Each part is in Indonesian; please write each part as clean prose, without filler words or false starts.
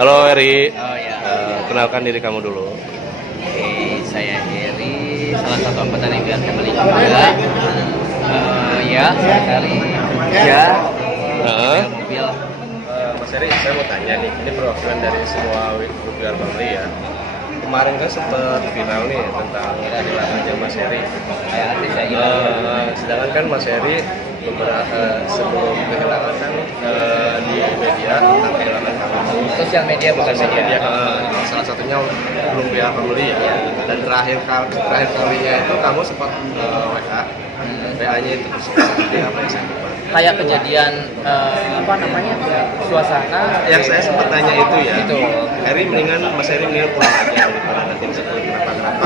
Halo Eri, Oh ya, kenalkan diri kamu dulu. oke, saya Heri, salah satu anggota Lingkungan Family juga. Ya, dari kerja Heeh. mobil. Mas Eri, saya mau tanya nih, ini perwakilan dari semua Rupiah Family ya. Kemarin kan sempat viral nih tentang kehilangannya Mas Eri. Kayak artis ya gitu. Sedangkan kan Mas Eri sebelum kehilangan kan di media tentang kehilangan kamu. Sosial media bukan Sosial media, media. salah satunya Rupiah Family ya. Dan terakhir kalinya itu kamu sempat WA. WA-nya itu seperti apa ya saya lupa. Kayak kejadian suasana. Yang saya sempat tanya itu ya. Itu. Mas Eri mendingan pulang aja daripada nanti bisa kenapa-kenapa.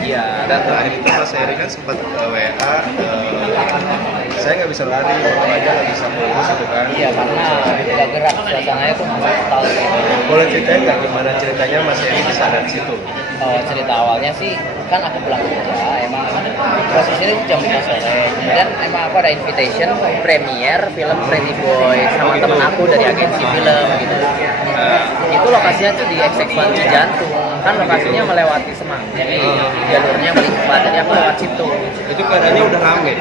Iya. Dan terakhir itu Mas Eri kan sempat WA, saya nggak bisa lari, bapak aja nggak bisa fokus gitu kan. Iya, karena nggak gerak suasananya tuh nggak total gitu. Boleh ceritain nggak gimana ceritanya Mas Eri bisa ada di situ? Cerita awalnya sih kan aku pulang kerja, emang posisinya itu jam 5 sore. Kemudian emang aku ada invitation premier film Pretty Boy sama temen aku dari agensi film gitu. Itu lokasinya tuh di Execution Cijantung, kan lokasinya melewati Semanggi, jalurnya paling cepat, jadi aku lewat situ. Itu keadaannya udah rame.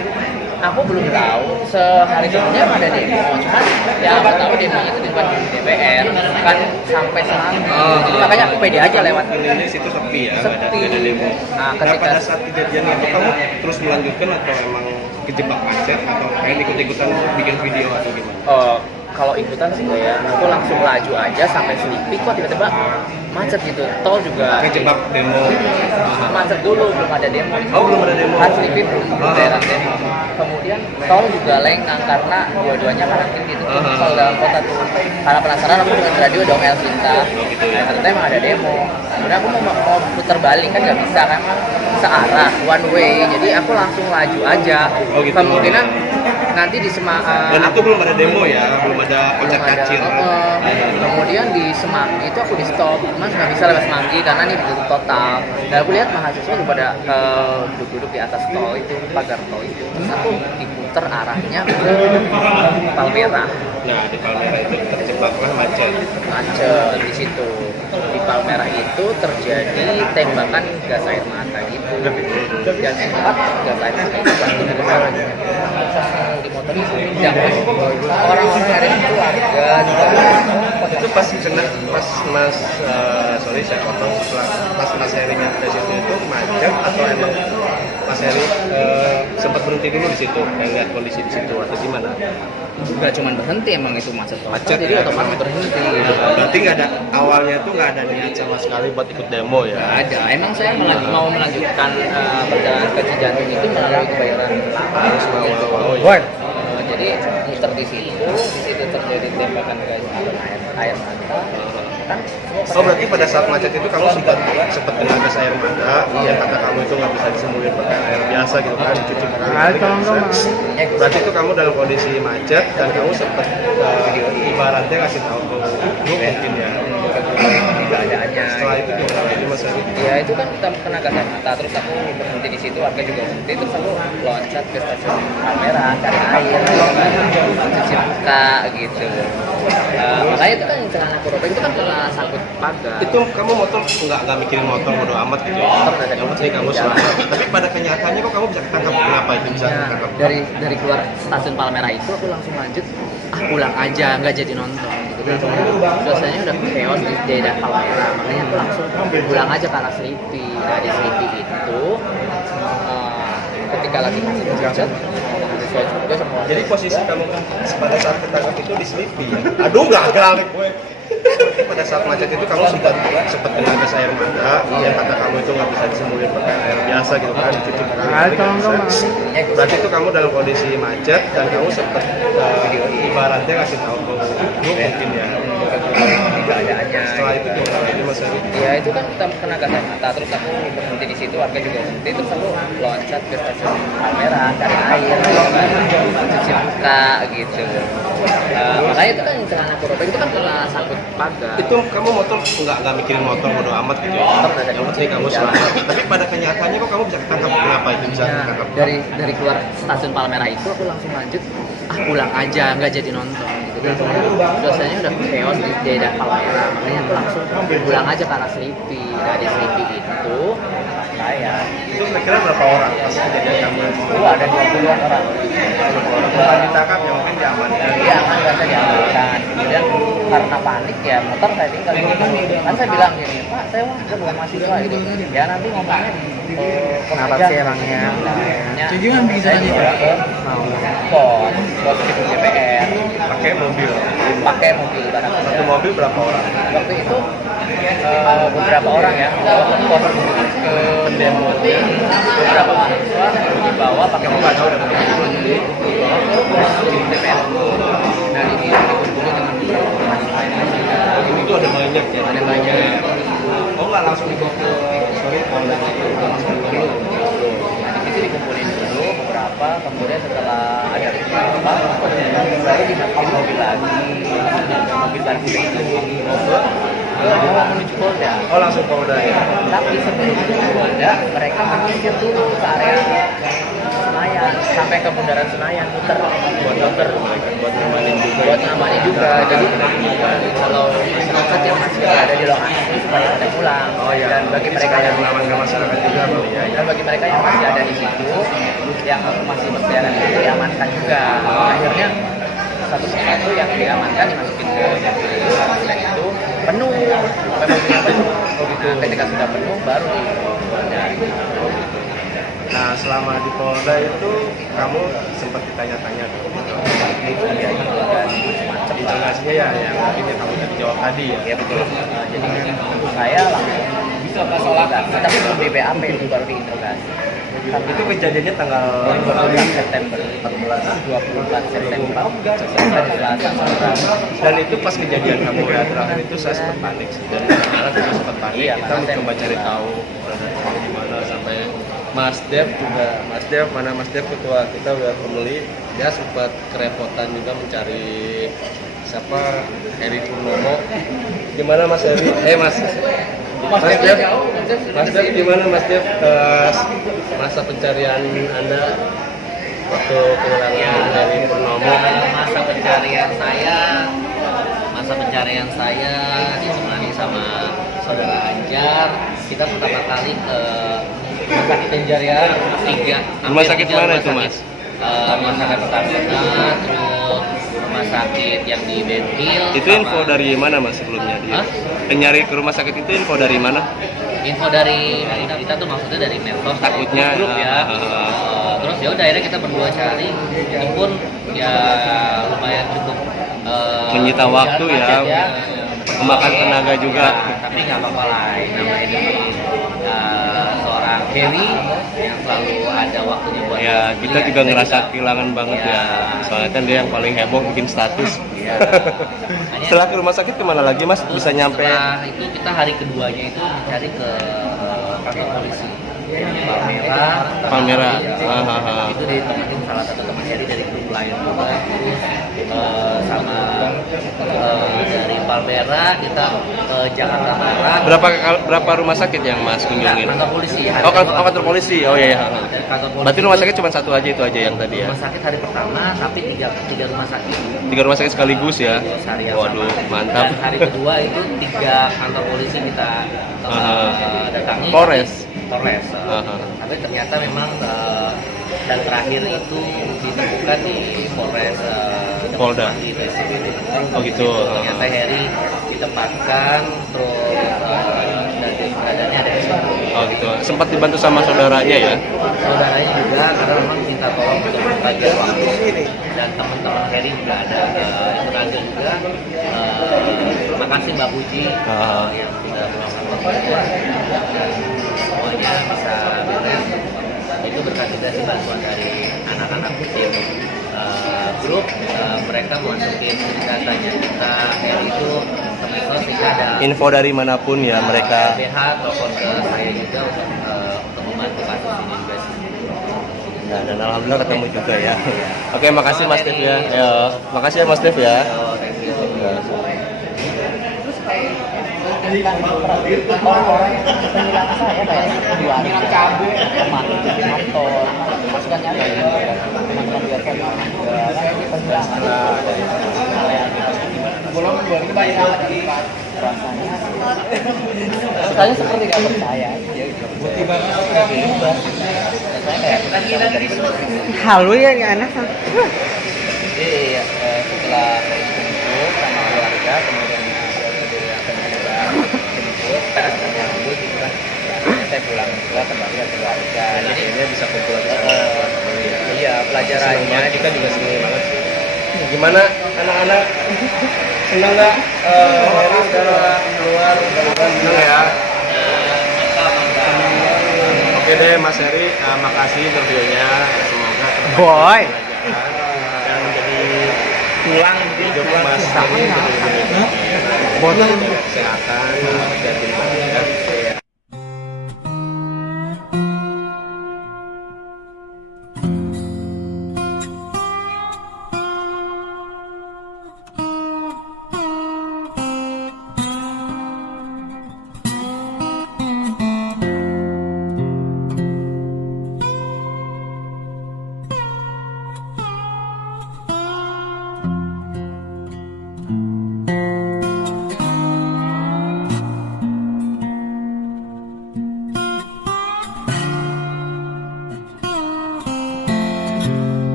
Aku belum tahu sehari sebelumnya ada demo, cuman ya aku tahu demonya itu di depan DPR kan sampai Semanggi. Jadi makanya aku pede aja lewat. Ini situ sepi ya, nggak Sepi. ada demo. Nah, Nah, ketika pada saat kejadian itu kamu terus melanjutkan atau emang kejebak macet atau kayak ikut-ikutan bikin video atau gimana? kalau ikutan sih enggak ya, aku langsung laju aja sampai Selipi kok tiba-tiba macet gitu. Tol juga Kejebak demo. macet dulu, belum ada demo. Oh, belum ada demo. Kan Selipi belum daerah demo. Kemudian tol juga lengkang karena dua-duanya kan aktif gitu. Kalau dalam kota tuh, karena penasaran aku dengan radio dong El Cinta. Nah, ternyata emang ada demo. Kemudian aku mau putar balik kan nggak bisa kan, searah one way. Jadi aku langsung laju aja. Oh, gitu. Kemungkinan nanti di Dan itu belum ada demo ya, belum ada kocar kacir. kemudian di Semanggi itu aku di stop, mas nggak bisa lewat Semanggi karena ini ditutup total. Dan aku lihat mahasiswa juga pada duduk-duduk di atas tol itu, pagar tol itu. Terus aku diputer arahnya ke Palmerah. Nah, di Palmerah itu terjebaklah macet. Macet di situ. Di Palmerah itu terjadi tembakan gas air mata gitu. Dan sempat gas air mata itu langsung di kepala gitu. Di motor itu tidak orang-orang yang ada di keluarga juga. Itu pas mas sorry saya potong, setelah pas Mas Heri nyampe situ itu macet atau emang Mas Heri sempat berhenti dulu di situ ngeliat kondisi di situ atau gimana? Nggak cuma berhenti, emang itu macet total, Macet, jadi ya? otomatis berhenti gitu. Berarti nggak ada awalnya tuh nggak ada niat sama sekali buat ikut demo ya? Nggak ada, emang saya mau melanjutkan perjalanan ke Cijantung itu melalui kebayoran Harus mau gitu. Jadi muter di situ terjadi tembakan gas air mata kan. Oh, berarti pada saat macet itu kamu sempat kena gas air mata, yang kata kamu itu nggak bisa disembuhin pakai air biasa gitu kan, dicuci pakai air biasa. Berarti itu kamu dalam kondisi macet dan kamu sempat ibaratnya ngasih tahu ke grup mungkin ya. Tidak ada aja. Setelah itu gimana lagi Mas Eri? Ya itu kan kita kena gas air mata, terus aku berhenti di situ, warga juga berhenti, terus aku loncat ke stasiun Palmerah cari air, cuci muka gitu. Makanya itu kan celana korobek itu kan kena sangkut pagar. Itu kamu motor nggak mikirin motor bodo amat gitu ya? Yang penting kamu selamat. Tapi pada kenyataannya kok kamu bisa ketangkap? Kenapa itu bisa Ya, ketangkap? dari keluar stasiun Palmerah itu aku langsung lanjut, pulang aja, nggak jadi nonton gitu kan. Suasananya udah chaos di daerah Palmerah, makanya aku langsung pulang aja ke arah Selipi. Nah di Selipi itu ketika lagi masih macet, mahasiswa juga semua. Jadi posisi kamu pada saat ketangkap itu di Selipi ya? Aduh, gagal gue. Pada saat macet itu kamu sempat kena gas air mata, yang kata kamu itu nggak bisa disembuhin pakai air biasa gitu kan, dicuci pakai air biasa. Berarti itu kamu dalam kondisi macet dan kamu sempat ibaratnya ngasih tahu ke grup mungkin ya. Tidak ada aja. Setelah itu gimana lagi Mas Eri? Ya itu kan kita kena gas air mata, terus aku berhenti di situ, warga juga berhenti, terus aku loncat ke stasiun Palmerah cari air, cuci muka gitu. Makanya itu kan celana korobek itu kan kena sangkut pagar. Itu kamu motor nggak mikirin motor bodo amat gitu ya? Yang penting kamu selamat. Tapi pada kenyataannya kok kamu bisa ketangkap? Kenapa itu bisa Ya, ketangkap? dari keluar stasiun Palmerah itu aku langsung lanjut, pulang aja, nggak jadi nonton gitu. Dosennya udah chaos di daerah Palmera, makanya aku langsung pulang aja ke arah Selipi. Nah di Selipi itu saya Itu kira-kira berapa orang pas kejadian kamu? itu ada 20-an orang. Orang ditangkap ya mungkin diamankan. Iya kan biasa diamankan. Kemudian karena panik ya motor saya tinggal di sini. Kan saya bilang gini, Pak saya udah bukan mahasiswa gitu. Ya nanti ngomongnya kenapa sih orangnya? Jadi kan bisa aja ke mau pos gedung DPR. Pakai mobil barang. Satu mobil berapa orang? Waktu itu beberapa orang ya, walaupun pos ke demo beberapa mahasiswa dibawa pakai mobil dibawa ke pos gedung DPR. Nah ini dikumpulin dengan beberapa mahasiswa yang lain juga. Itu ada banyak ya? Ada banyak. Oh nggak langsung dibawa ke Polda? Langsung dulu. Nah di situ dikumpulin dulu beberapa, kemudian setelah ada beberapa baru dimasukin mobil lagi, mobil lagi mau menuju Polda. Oh langsung Polda ya? Tapi sebelum menuju Polda mereka menyisir dulu ke area Senayan sampai ke bundaran Senayan muter Buat ngamanin juga. buat ngamanin juga. Jadi kalau masyarakat yang masih ada di lokasi supaya pada pulang. Oh iya. Dan bagi mereka yang mengamankan masyarakat juga bro ya. dan bagi mereka yang masih ada di situ, yang masih berkeliaran itu diamankan juga. Akhirnya satu persatu yang diamankan dimasukin ke mobil itu, dan itu penuh, sampai mobilnya penuh. Nah, ketika sudah penuh baru di Polda. Nah selama di Polda itu kamu sempat ditanya-tanya tuh. Itu ya macam-macam. Interogasinya ya yang mungkin yang kamu tadi jawab tadi ya. Ya betul. Jadi saya langsung bisa ke Solaka, tapi belum di BAP itu baru diinterogasi. Itu kejadiannya tanggal 14 September, 24 September, hari Selasa. dan itu pas kejadian kamu lihat terakhir itu saya sempat panik sih dan karena kita sempat panik Iya, kita karena saya mencoba cari juga. tahu keberadaannya di mana sampai Mas Dev juga Mas Dev ketua kita udah pembeli dia sempat kerepotan juga mencari siapa Heri Purnomo gimana Mas Heri Mas Dev gimana Mas Dev masa pencarian Anda waktu kehilangan Heri Purnomo Masa pencarian saya ditemani sama saudara Anjar. Kita pertama kali ke rumah sakit pencarian Rumah sakit mana itu, Mas? Rumah sakit Pertamina, terus rumah sakit yang di Benhil. Itu info dari mana Mas sebelumnya dia? Hah? Nyari ke rumah sakit itu info dari mana? Info dari kita tuh maksudnya dari medsos, Takutnya, grup ya. Terus ya udah akhirnya kita berdua cari, itu pun ya lumayan cukup Menyita waktu ya. macet Memakan tenaga juga. Tapi nggak apa-apa lah, namanya dari seorang Heri yang selalu ada waktunya buat Ya kita Iya, juga ngerasa kehilangan banget Ya. ya. Soalnya kan dia yang paling heboh bikin status. Iya. Makanya Setelah ke rumah sakit kemana lagi Mas? itu Bisa nyampe? setelah itu kita hari keduanya itu mencari ke kantor polisi Palmera. Itu ditemenin salah satu teman Heri dari grup lain juga. Terus sama dari Palmera kita ke Jakarta Barat. Berapa rumah sakit yang Mas kunjungin? Kantor polisi ya. Oh kantor polisi. Oh iya. Dari kantor polisi. Berarti rumah sakit cuma satu aja itu aja yang tadi ya? Rumah sakit hari pertama, tapi tiga rumah sakit. 3 rumah sakit sekaligus ya? Hari yang Waduh sama. mantap. Dan hari kedua itu 3 kantor polisi kita datangi. Polres. Tapi ternyata memang dan terakhir itu ditemukan di Polres Polda. di Resipi ditemukan. Oh gitu. Ternyata Heri ditempatkan terus dan keadaannya ada di situ. Oh gitu. Sempat dibantu sama saudaranya ya? Saudaranya juga karena memang minta tolong untuk bagian waktu dan teman-teman Heri juga ada yang berada juga. Makasih Mbak Puji yang sudah melakukan waktu dan semuanya bisa beres. Itu berkat juga sih bantuan dari anak-anak tim grup. Mereka masukin datanya kita Heri itu teman sehingga ada Info dari manapun ya mereka. BH telepon ke saya juga untuk membantu kasus ini juga sih. Nah, dan alhamdulillah ketemu juga ya. Oke, makasih Mas Dev ya. Ya, makasih ya Mas Dev ya. Thank you. Ya. Orang-orang yang penghilang saya kayak jualan cabai, mati motor, pasukan nyari teman-teman biasa penghilangan rasanya seperti nggak percaya dia gitu. Rasanya kayak Halu ya ini anak. jadi setelah saya dijemput sama keluarga kemudian dia akan jemput menyambut gitu kan saya pulang juga kembali ke keluarga jadi akhirnya bisa kumpul lagi sama keluarga ya. iya pelajarannya Kita juga senang banget sih. Gimana anak-anak senang nggak? Heri udah keluar, senang ya. Oke deh Mas Heri, makasih interviewnya. Semoga Boy. dan menjadi tulang hidup Mas Heri. Kesehatan dan